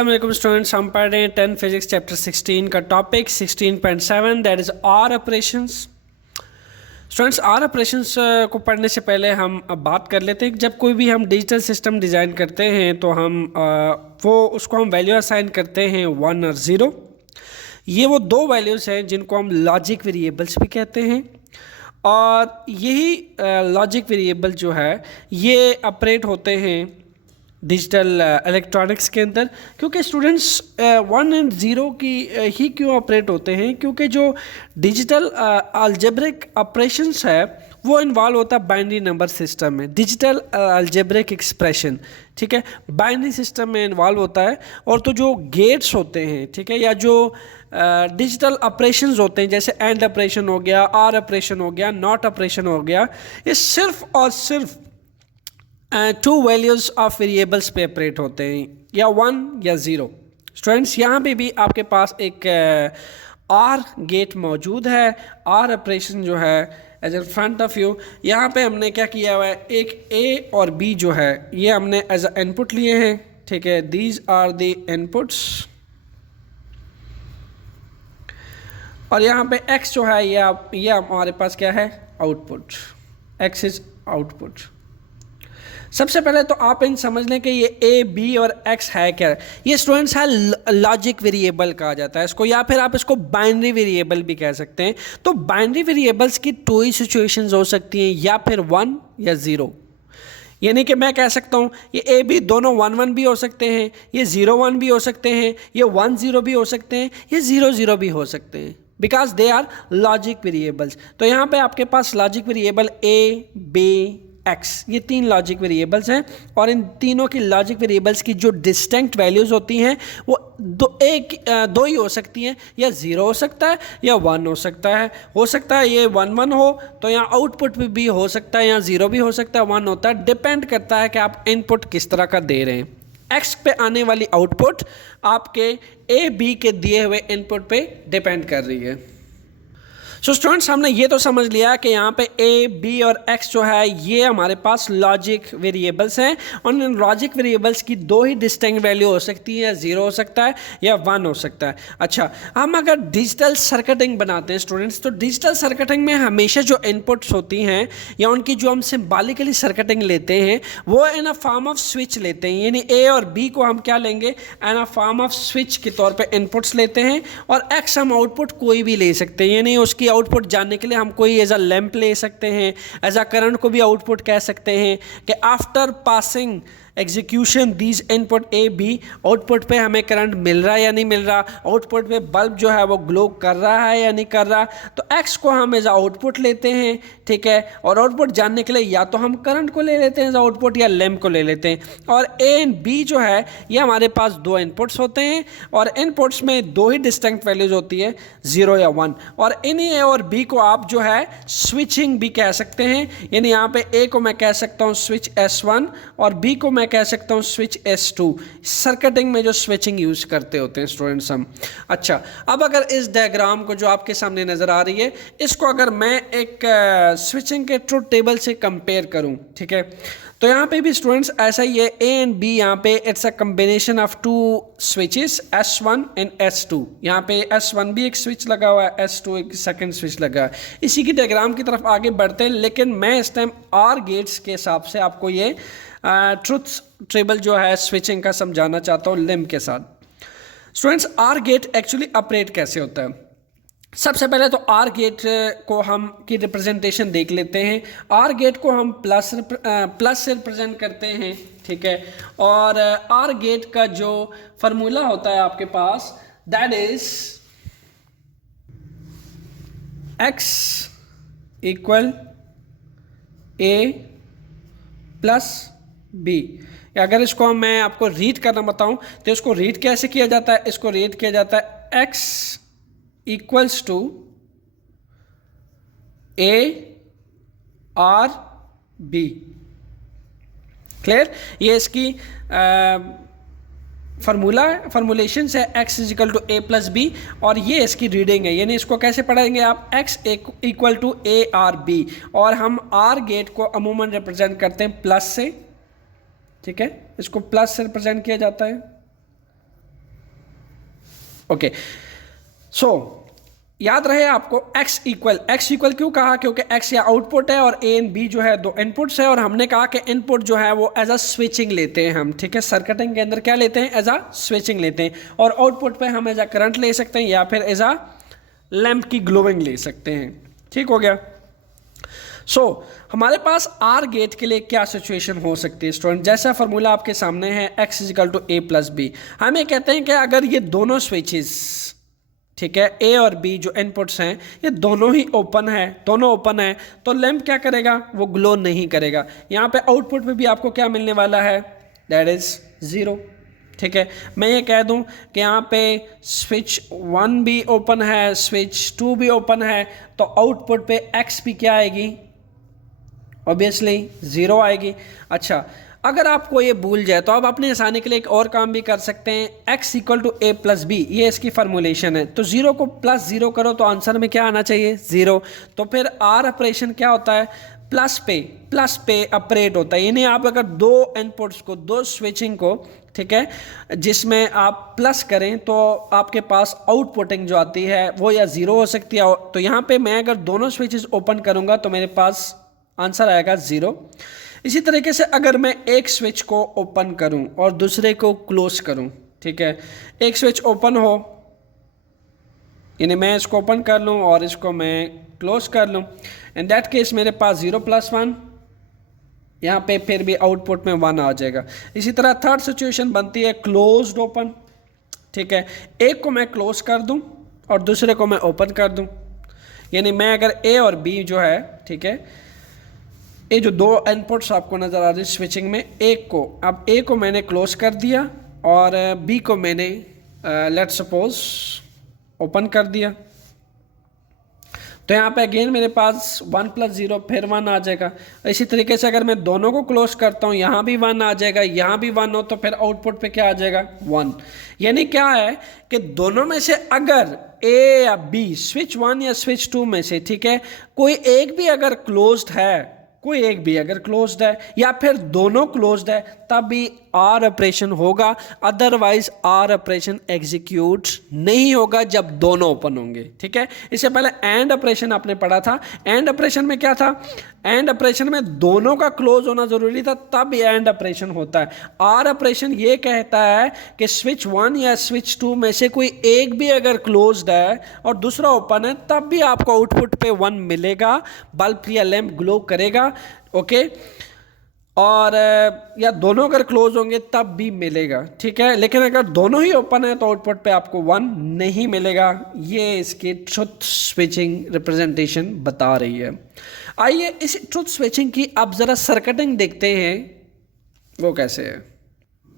अस्सलाम स्टूडेंट्स, हम पढ़ रहे हैं 10 फिजिक्स चैप्टर 16 का topic 16.7 that is OR operations. Students, OR operations को पढ़ने से पहले हम अब बात कर लेते हैं कि जब कोई भी हम डिजिटल सिस्टम डिज़ाइन करते हैं तो हम उसको हम वैल्यू असाइन करते हैं 1 और 0। ये वो दो वैल्यूज़ हैं जिनको हम लॉजिक वेरिएबल्स भी कहते हैं, और यही लॉजिक वेरिएबल जो है ये ऑपरेट होते हैं डिजिटल इलेक्ट्रॉनिक्स के अंदर। क्योंकि स्टूडेंट्स 1 और 0 की ही क्यों ऑपरेट होते हैं? क्योंकि जो डिजिटल अलजेब्रिक ऑपरेशंस है वो इन्वॉल्व होता है बाइनरी नंबर सिस्टम में, डिजिटल अलजेब्रिक एक्सप्रेशन, ठीक है, बाइनरी सिस्टम में इन्वॉल्व होता है। और तो जो गेट्स होते हैं, ठीक है, या जो डिजिटल ऑपरेशंस होते हैं जैसे एंड ऑपरेशन हो गया, आर ऑपरेशन हो गया, नॉट ऑपरेशन हो गया, ये सिर्फ और सिर्फ 2 वैल्यूज़ ऑफ वेरिएबल्स पे ऑपरेट होते हैं, या 1 या 0। स्टूडेंट्स, यहाँ पे भी आपके पास एक आर गेट मौजूद है। आर ऑपरेशन जो है as a front of you, यहाँ पे हमने क्या किया हुआ है, एक ए और बी जो है ये हमने एज ए इनपुट लिए हैं, ठीक है, दीज आर द इनपुट्स। और यहाँ पे x जो है ये हमारे पास क्या है, आउटपुट, x इज आउटपुट। सबसे पहले तो आप इन समझ लें कि ये a, b और x है क्या। ये स्टूडेंट्स है लॉजिक वेरिएबल कहा जाता है इसको, या फिर आप इसको बाइनरी वेरिएबल भी कह सकते हैं। तो बाइनरी वेरिएबल्स की 2 ही सिचुएशंस हो सकती हैं, या फिर 1 या 0। यानी कि मैं कह सकता हूँ ये a b दोनों 1 1 भी हो सकते हैं, ये 0 1 भी हो सकते हैं, ये 1 0 भी हो सकते हैं, ये 0 0 भी हो सकते हैं, because they are logic variables. तो यहाँ पे आपके पास logic variable a, b, x, ये 3 लॉजिक वेरिएबल्स हैं। और इन तीनों की लॉजिक वेरिएबल्स की जो डिस्टिंक्ट वैल्यूज़ होती हैं वो दो ही हो सकती हैं, या 0 हो सकता है या 1 हो सकता है। हो सकता है ये 1 1 हो तो यहाँ आउटपुट भी हो सकता है, यहाँ 0 भी हो सकता है, 1 होता है। डिपेंड करता है कि आप इनपुट किस तरह का दे रहे हैं। x पे आने वाली आउटपुट आपके a b के दिए हुए इनपुट पे डिपेंड कर रही है। सो स्टूडेंट्स, हमने ये तो समझ लिया कि यहाँ पे a, b और x जो है ये हमारे पास लॉजिक वेरिएबल्स हैं, और इन लॉजिक वेरिएबल्स की 2 ही डिस्टिंक्ट वैल्यू हो सकती है, 0 हो सकता है या 1 हो सकता है। अच्छा, हम अगर डिजिटल सर्किटिंग बनाते हैं स्टूडेंट्स, तो डिजिटल सर्किटिंग में हमेशा जो इनपुट्स होती हैं या उनकी जो हम सिम्बॉलिकली सर्किटिंग लेते हैं वो इन अ फॉर्म ऑफ स्विच लेते हैं। यानी a और b को हम क्या लेंगे, इन अ फॉर्म ऑफ स्विच के तौर पर इनपुट्स लेते हैं, और x हम आउटपुट कोई भी ले सकते हैं। यानी उसकी आउटपुट जानने के लिए हम कोई एज अ लैंप ले सकते हैं, एज अ करंट को भी आउटपुट कह सकते हैं कि after passing execution these input A B, output पे हमें करंट मिल रहा है या नहीं मिल रहा, आउटपुट पे बल्ब जो है वो ग्लो कर रहा है या नहीं कर रहा। तो एक्स को हम एज आउटपुट लेते हैं, ठीक है, और आउटपुट जानने के लिए या तो हम करंट को ले लेते हैं एज आउटपुट या लैंप को ले लेते हैं। और ए एंड बी जो है ये हमारे पास 2 इनपुट्स होते हैं, और इनपुट्स में 2 ही डिस्टिंक्ट वैल्यूज होती है, 0 या 1। और इन्हीं ए और बी को आप जो है स्विचिंग भी कह सकते हैं। यानी यहाँ पे ए को मैं कह सकता हूँ स्विच S1 और बी को मैं कह सकता हूँ स्विच S2। सर्किटिंग में जो स्विचिंग यूज करते होते हैं स्टूडेंट्स हम। अच्छा, अब अगर इस डायग्राम को जो आपके सामने नजर आ रही है, इसको अगर मैं एक स्विचिंग के ट्रुथ टेबल से कंपेयर करूं, ठीक है, तो यहाँ पे भी स्टूडेंट्स ऐसा ही है। A एंड B यहाँ पे it's a combination of 2 switches S1 and S2। यहाँ पे S1 भी एक स्विच लगा हुआ है, S2 एक सेकंड स्विच लगा है। इसी की डायग्राम की तरफ आगे बढ़ते हैं, लेकिन मैं इस टाइम आर गेट्स के हिसाब से आपको ये ट्रुथ टेबल जो है स्विचिंग का समझाना चाहता हूँ लिम्ब के साथ। Students, OR gate actually operate कैसे होता है? सबसे पहले तो आर गेट को हम की रिप्रेजेंटेशन देख लेते हैं। आर गेट को हम प्लस से रिप्रेजेंट करते हैं, ठीक है, और आर गेट का जो फार्मूला होता है आपके पास, that is x equal a plus b। अगर इसको मैं आपको रीड करना बताऊं तो इसको रीड कैसे किया जाता है? इसको रीड किया जाता है x equals to a r b। Clear? ये इसकी फॉर्मूलेशन है, x is equal to a plus B, और ये इसकी रीडिंग है। यानी इसको कैसे पढ़ेंगे आप? x equal to a r b, और हम r गेट को अमूमन रिप्रेजेंट करते हैं प्लस से, ठीक है, इसको प्लस से रिप्रेजेंट किया जाता है। ओके, सो याद रहे आपको x इक्वल क्यों कहा, क्योंकि x या आउटपुट है और a एंड b जो है दो इनपुट्स है, और हमने कहा कि इनपुट जो है वो एज अ स्विचिंग लेते हैं हम, ठीक है। सर्किटिंग के अंदर क्या लेते हैं, एज अ स्विचिंग लेते हैं, और आउटपुट पे हम एज अ करंट ले सकते हैं या फिर एज अ लैंप की ग्लोइंग ले सकते हैं, ठीक हो गया। सो हमारे पास आर गेट के लिए क्या सिचुएशन हो सकती है स्टूडेंट, जैसा फार्मूला आपके सामने है x equal to a plus B. हम ये कहते हैं कि अगर ये दोनों स्विचेस, ठीक है, a और b जो इनपुट्स हैं ये दोनों ही ओपन है, दोनों ओपन है, तो लैंप क्या करेगा, वो ग्लो नहीं करेगा। यहाँ पे आउटपुट में भी आपको क्या मिलने वाला है, दैट इज 0, ठीक है। मैं ये कह दूं कि यहाँ पे स्विच 1 भी ओपन है, स्विच 2 भी ओपन है, तो आउटपुट पे x भी क्या आएगी, ऑब्वियसली 0 आएगी। अच्छा, अगर आपको ये भूल जाए तो आप अपने आसानी के लिए एक और काम भी कर सकते हैं, x equal to a plus B, ये इसकी फार्मूलेशन है। तो 0 को प्लस 0 करो तो आंसर में क्या आना चाहिए, 0। तो फिर आर ऑपरेशन क्या होता है, प्लस पे ऑपरेट होता है। यानी आप अगर दो इनपुट्स को, दो स्विचिंग को, ठीक है, जिसमें आप प्लस करें तो आपके पास आउटपुटिंग जो आती है वो या 0 हो सकती है। तो यहाँ पे मैं अगर दोनों स्विचेस ओपन करूँगा तो मेरे पास आंसर आएगा 0। इसी तरीके से अगर मैं एक स्विच को ओपन करूं और दूसरे को क्लोज करूं, ठीक है, एक स्विच ओपन हो, यानी मैं इसको ओपन कर लूं और इसको मैं क्लोज कर लूं, इन दैट केस मेरे पास 0 + 1, यहाँ पे फिर भी आउटपुट में 1 आ जाएगा। इसी तरह थर्ड सिचुएशन बनती है क्लोज्ड ओपन, ठीक है, एक को मैं क्लोज कर दूं और दूसरे को मैं ओपन कर दूं, यानी मैं अगर a और b जो है, ठीक है, ये जो दो इनपुट्स आपको नज़र आ रही है स्विचिंग में, अब ए को मैंने क्लोज कर दिया और बी को मैंने लेट सपोज ओपन कर दिया, तो यहाँ पे अगेन मेरे पास 1 + 0 फिर 1 आ जाएगा। इसी तरीके से अगर मैं दोनों को क्लोज करता हूँ, यहाँ भी 1 आ जाएगा, यहाँ भी 1 हो, तो फिर आउटपुट पे क्या आ जाएगा, 1। यानी क्या है कि दोनों में से अगर ए या बी, स्विच 1 या स्विच 2 में से, ठीक है, कोई एक भी अगर क्लोज्ड है, कोई एक भी अगर क्लोज्ड है या फिर दोनों क्लोज्ड है, तब भी आर ऑपरेशन होगा, अदरवाइज आर ऑपरेशन एग्जीक्यूट नहीं होगा जब दोनों ओपन होंगे, ठीक है। इससे पहले एंड ऑपरेशन आपने पढ़ा था, एंड ऑपरेशन में क्या था, एंड ऑपरेशन में दोनों का क्लोज होना जरूरी था, तब एंड ऑपरेशन होता है। आर ऑपरेशन ये कहता है कि स्विच 1 या स्विच 2 में से कोई एक भी अगर क्लोज्ड है और दूसरा ओपन है, तब भी आपको आउटपुट पे 1 मिलेगा, बल्ब या लैंप ग्लो करेगा, ओके। और या दोनों अगर क्लोज होंगे तब भी मिलेगा, ठीक है। लेकिन अगर दोनों ही ओपन है तो आउटपुट पे आपको 1 नहीं मिलेगा। ये इसकी ट्रुथ स्विचिंग रिप्रेजेंटेशन बता रही है। आइए इस ट्रुथ स्विचिंग की अब ज़रा सर्किटिंग देखते हैं, वो कैसे है।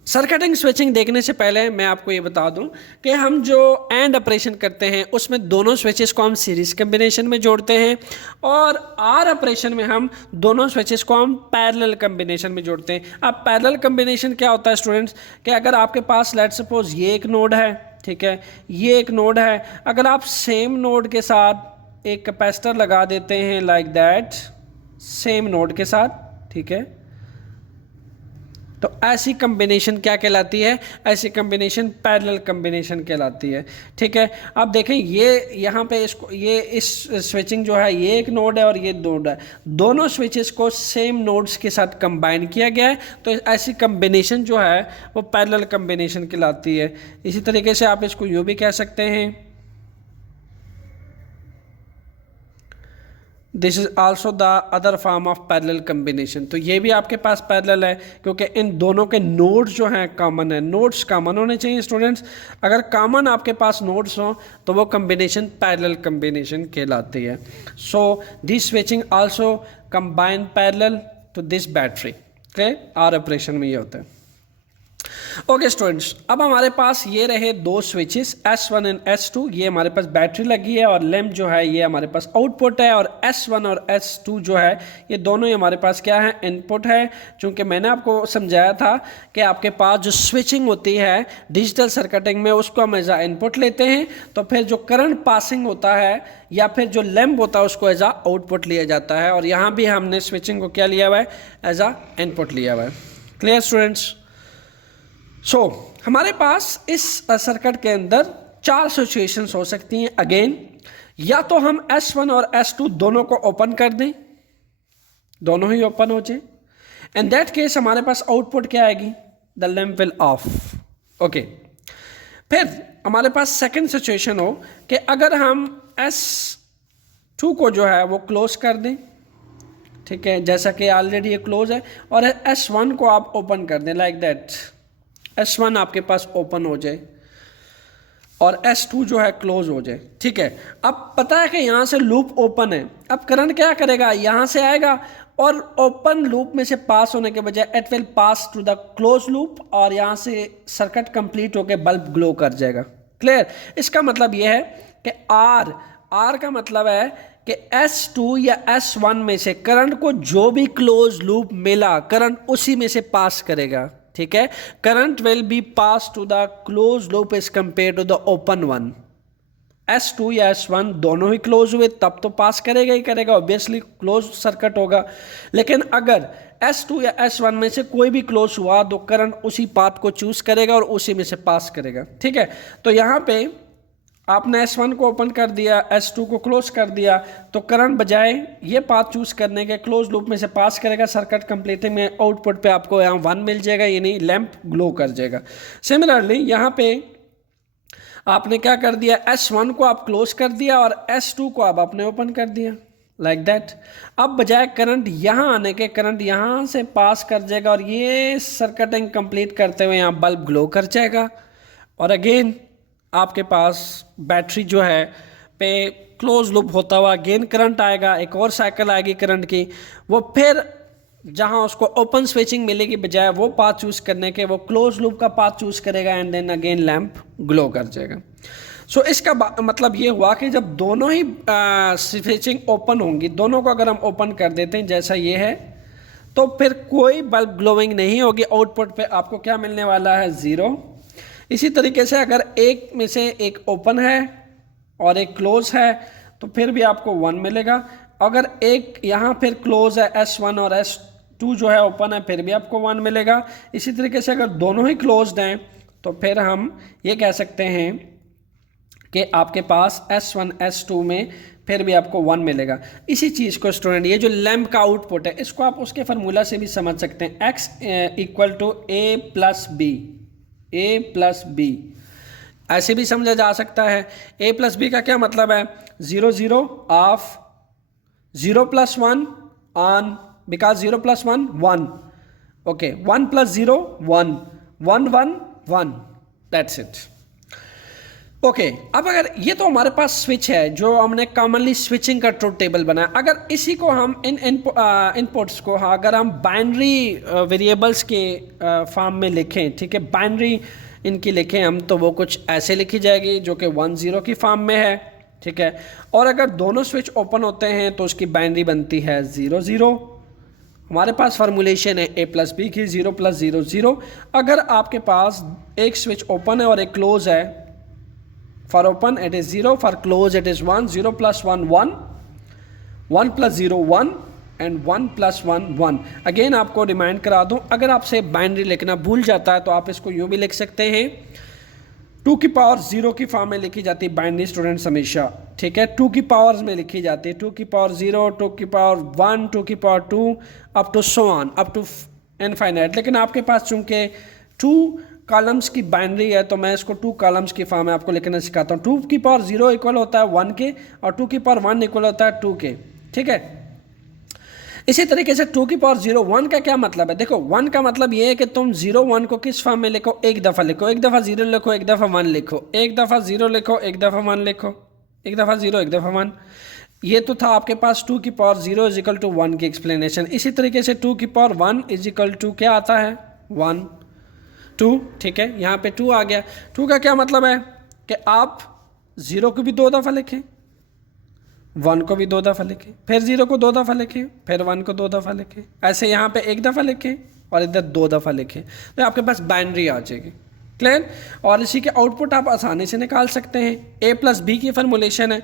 सर्किटिंग स्विचिंग देखने से पहले मैं आपको ये बता दूं कि हम जो एंड ऑपरेशन करते हैं उसमें दोनों स्विचेस को हम सीरीज कम्बिनेशन में जोड़ते हैं, और आर ऑपरेशन में हम दोनों स्विचेस को हम पैरेलल कम्बिनेशन में जोड़ते हैं। अब पैरेलल कम्बिनेशन क्या होता है स्टूडेंट्स, कि अगर आपके पास लेट सपोज ये एक नोड है, ठीक है, ये एक नोड है, अगर आप सेम नोड के साथ एक कैपेसिटर लगा देते हैं लाइक दैट, सेम नोड के साथ, ठीक है, तो ऐसी कम्बिनेशन क्या कहलाती है, ऐसी कम्बिनेशन पैरेलल कम्बिनेशन कहलाती है, ठीक है। अब देखें ये यहाँ पे इसको, ये इस स्विचिंग जो है, ये एक नोड है और ये नोड है, दोनों स्विचेस को सेम नोड्स के साथ कंबाइन किया गया है, तो ऐसी कम्बिनेशन जो है वो पैरेलल कम्बिनेशन कहलाती है। इसी तरीके से आप इसको यूँ भी कह सकते हैं, this is also the other form of parallel combination. तो ये भी आपके पास पैरेलल है क्योंकि इन दोनों के नोड्स जो हैं कॉमन है, नोड्स कॉमन होने चाहिए स्टूडेंट्स। अगर कॉमन आपके पास नोड्स हों तो वो कम्बिनेशन पैरेलल कम्बिनेशन कहलाती है। So this switching also combine parallel to this battery, okay, OR operation में ये होता है। ओके स्टूडेंट्स, अब हमारे पास ये रहे दो स्विचेस S1 एंड S2, ये हमारे पास बैटरी लगी है और लैंप जो है ये हमारे पास आउटपुट है, और S1 और S2 जो है ये दोनों ही हमारे पास क्या है, इनपुट है। चूँकि मैंने आपको समझाया था कि आपके पास जो स्विचिंग होती है डिजिटल सर्किटिंग में, उसको हम एज आ इनपुट लेते हैं, तो फिर जो करंट पासिंग होता है या फिर जो लैंप होता है उसको एज आ आउटपुट लिया जाता है, और यहाँ भी हमने स्विचिंग को क्या लिया हुआ है, एज आ इनपुट लिया हुआ है। Clear students? सो हमारे पास इस सर्किट के अंदर 4 सिचुएशंस हो सकती हैं अगेन, या तो हम S1 और S2 दोनों को ओपन कर दें, दोनों ही ओपन हो जाए, इन दैट केस हमारे पास आउटपुट क्या आएगी, the lamp will of. Okay, फिर हमारे पास सेकंड सिचुएशन हो कि अगर हम S2 को जो है वो क्लोज कर दें, ठीक है, जैसा कि ऑलरेडी ये क्लोज है, और S1 को आप ओपन कर दें लाइक दैट, S1 आपके पास ओपन हो जाए और S2 जो है क्लोज हो जाए, ठीक है। अब पता है कि यहाँ से लूप ओपन है, अब करंट क्या करेगा, यहाँ से आएगा और ओपन लूप में से पास होने के बजाय it will pass to the close loop, और यहाँ से सर्किट कंप्लीट होकर बल्ब ग्लो कर जाएगा। क्लियर? इसका मतलब यह है कि आर का मतलब है कि S2 या S1 में से करंट को जो भी क्लोज लूप मिला, करंट उसी में से पास करेगा, ठीक है। Current will be pass to the close loop as compare to the open one. S2 या S1 दोनों ही क्लोज हुए तब तो पास करेगा ही करेगा, ऑब्वियसली क्लोज सर्किट होगा। लेकिन अगर S2 या S1 में से कोई भी क्लोज हुआ तो करंट उसी पाथ को चूज करेगा और उसी में से पास करेगा, ठीक है। तो यहाँ पे आपने S1 को ओपन कर दिया, S2 को क्लोज कर दिया, तो करंट बजाय ये पाथ चूज करने के क्लोज लूप में से पास करेगा, सर्किट कंप्लीटिंग में आउटपुट पे आपको यहाँ 1 मिल जाएगा, यानी लैंप ग्लो कर जाएगा। सिमिलरली यहाँ पे आपने क्या कर दिया, S1 को आप क्लोज कर दिया और S2 को आप आपने ओपन कर दिया लाइक दैट। अब बजाय करंट यहाँ आने के, करंट यहाँ से पास कर जाएगा और ये सर्किटिंग कंप्लीट करते हुए यहाँ बल्ब ग्लो कर जाएगा, और अगेन आपके पास बैटरी जो है पे क्लोज लूप होता हुआ अगेन करंट आएगा, एक और साइकिल आएगी करंट की, वो फिर जहां उसको ओपन स्विचिंग मिलेगी बजाय वो पाथ चूज करने के वो क्लोज लूप का पाथ चूज करेगा and then again lamp glow कर जाएगा। सो इसका मतलब ये हुआ कि जब दोनों ही स्विचिंग ओपन होंगी, दोनों को अगर हम ओपन कर देते हैं जैसा ये है, तो फिर कोई बल्ब ग्लोइंग नहीं होगी, आउटपुट पे आपको क्या मिलने वाला है, 0। इसी तरीके से अगर एक में से एक ओपन है और एक क्लोज है तो फिर भी आपको 1 मिलेगा। अगर एक यहाँ फिर क्लोज है S1 और S2 जो है ओपन है, फिर भी आपको 1 मिलेगा। इसी तरीके से अगर दोनों ही क्लोज्ड हैं तो फिर हम ये कह सकते हैं कि आपके पास S1 S2 में फिर भी आपको 1 मिलेगा। इसी चीज़ को स्टूडेंट, ये जो लैंप का आउटपुट है इसको आप उसके फार्मूला से भी समझ सकते हैं, X = A प्लस बी, ऐसे भी समझा जा सकता है। A प्लस बी का क्या मतलब है, 0 0 of 0 + 1 on, because 0 + 1 1, okay, 1 + 0 1 1 1 1, that's it. Okay, अब अगर ये तो हमारे पास स्विच है जो हमने कॉमनली स्विचिंग का ट्रुथ टेबल बनाया, अगर इसी को हम इन इनपुट्स को अगर हम बाइनरी वेरिएबल्स के फॉर्म में लिखें, ठीक है, बाइनरी इनकी लिखें हम, तो वो कुछ ऐसे लिखी जाएगी जो कि 1 0 की फॉर्म में है, ठीक है। और अगर दोनों स्विच ओपन होते हैं तो उसकी बाइनरी बनती है 0 0। हमारे पास फार्मूलेशन है A + B की, 0 + 0 0। अगर आपके पास एक स्विच ओपन है और एक क्लोज है, for open it is 0, for close it is 1, 0 + 1 1, 1 + 0 1 and 1 + 1 1। Again आपको रिमाइंड करा दूं, अगर आपसे बाइनरी लिखना भूल जाता है तो आप इसको यूँ भी लिख सकते हैं, 2 की पावर 0 की फॉर्म में लिखी जाती है बाइनरी स्टूडेंट्स हमेशा, ठीक है, 2 की पावर्स में लिखी जाती है, 2 की पावर 0, 2 की पावर 1, 2 की power 2 up to so on, up to infinite. लेकिन आपके पास चूंकि 2 कॉलम्स की बाइनरी है तो मैं इसको 2 कॉलम्स की फॉर्म में आपको लिखना सिखाता हूँ। 2 की पावर 0 इक्वल होता है 1 के और 2 की पावर 1 इक्वल होता है 2 के, ठीक है। इसी तरीके से 2 की पावर 0 1 का क्या मतलब है, देखो 1 का मतलब ये है कि तुम 0 1 को किस फॉर्म में लिखो, एक दफ़ा लिखो, एक दफ़ा 0 लिखो, एक दफ़ा 1 लिखो, एक दफ़ा 0 लिखो, एक दफ़ा 1 लिखो, एक दफ़ा 0 एक दफ़ा 1। ये तो था आपके पास 2 की पावर 0 = 1 की एक्सप्लेनेशन। इसी तरीके से 2 की पावर 1 = क्या आता है, 1 2, ठीक है, यहाँ पे 2 आ गया। 2 का क्या मतलब है कि आप 0 को भी 2 दफ़ा लिखें, 1 को भी 2 दफ़ा लिखें, फिर 0 को 2 दफ़ा लिखें, फिर 1 को 2 दफ़ा लिखें, ऐसे यहाँ पे 1 दफ़ा लिखें और इधर 2 दफ़ा लिखें, तो आपके पास बाइनरी आ जाएगी। क्लियर? और इसी के आउटपुट आप आसानी से निकाल सकते हैं। A + B की फार्मूलेशन है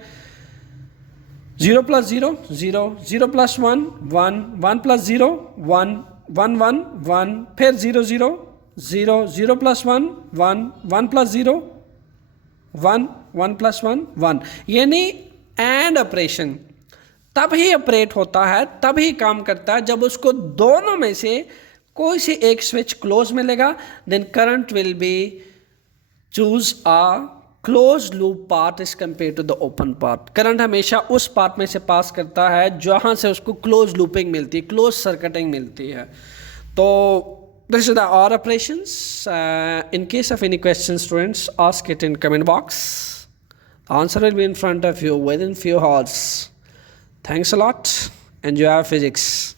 0 + 0 0, 0 + 1 1, 1 + 0 1 1 1 1, फिर 0 0 0, 0 + 1 1, 1 + 0 1, 1 + 1 1, यानी एंड ऑपरेशन तब ही ऑपरेट होता है, तब ही काम करता है जब उसको दोनों में से कोई सी एक स्विच क्लोज मिलेगा, then current will be choose a close loop part is compare to the open part. Current हमेशा उस पार्ट में से पास करता है जहां से उसको क्लोज लूपिंग मिलती है, क्लोज सर्किटिंग मिलती है। तो this is the OR operations. In case of any questions, students, ask it in comment box. The answer will be in front of you within few hours. Thanks a lot. Enjoy physics.